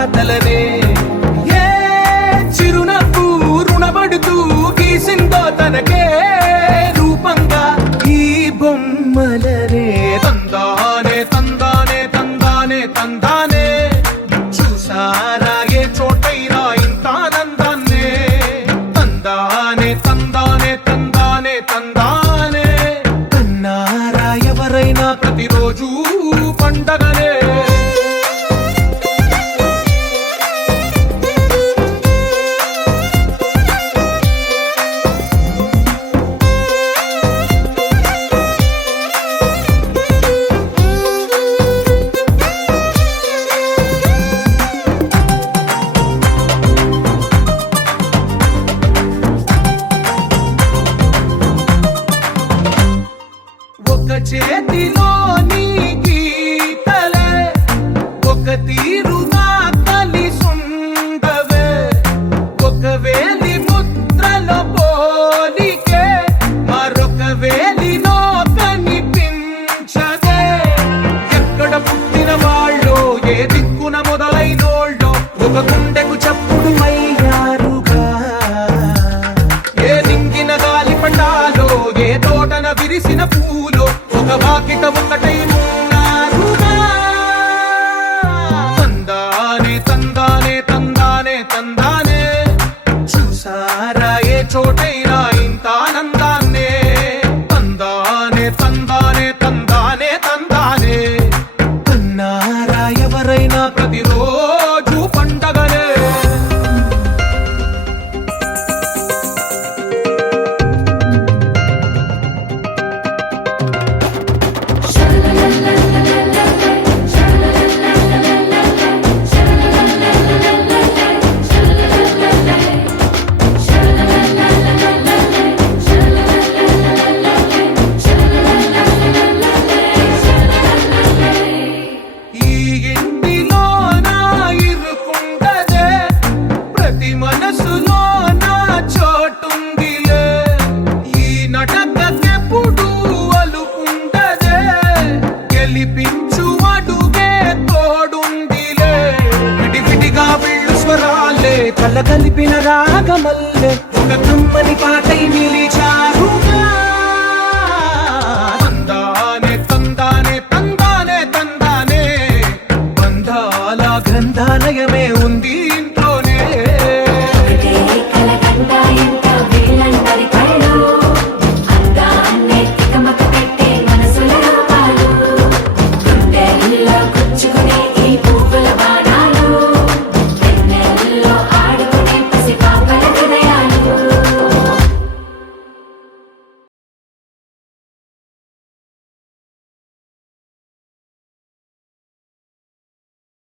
రాతలనే ఏ చిరునవ్వు రుణపడుతూ గీసిందో తనకే రూపంగా ఈ బొమ్మలనే తందానే తందానే తందానే తందానే చూసారా ఏ చోటైనా ఇంత ఆనందాన్నే తందానే తందానే తందానే తందానే కన్నారా ఎవరైనా ప్రతిరోజు పండగనే ఒక చేతిలో నీ గీతలే ఒక తీరుగా కలిసుండవే ఒక వేలి ముద్రలో పోలికే మరొక వేలిలో కనిపించదే ఎక్కడ పుట్టిన వాళ్ళో ఏ దిక్కున మొదలైనోళ్ళో ఒక గుండెకు చప్పుడు అయ్యారుగా ఏ దింగిన గాలి పండాలో ఏ తోటన విరిసిన పూలో ఒక వాకిట ఒకటై ఉన్నారుగా తందానే తందానే తందానే తందానే చూసారా ఏ చోటైనా ఇంత ఆనందాన్నే తందానే తందానే తందానే తందానే కన్నారా ఎవరైనా ప్రతిరోజు పండగనే ఈ ఇంటిలో నా ఇరుకుండదే ప్రతి మనసులో నా చోటుందిలే ఈ నటకెప్పుడు అలుకుండదే గెలిపించు అడుగే తోడుందిలే విడివిడిగా వెళ్ళు స్వరాలే కల కలిపిన రాగమల్లే ఒక కమ్మని పాటై నిలిచారుగా తందానే తందానే తందానే తందానే బంధాల గ్రంథాలయమే ఉంది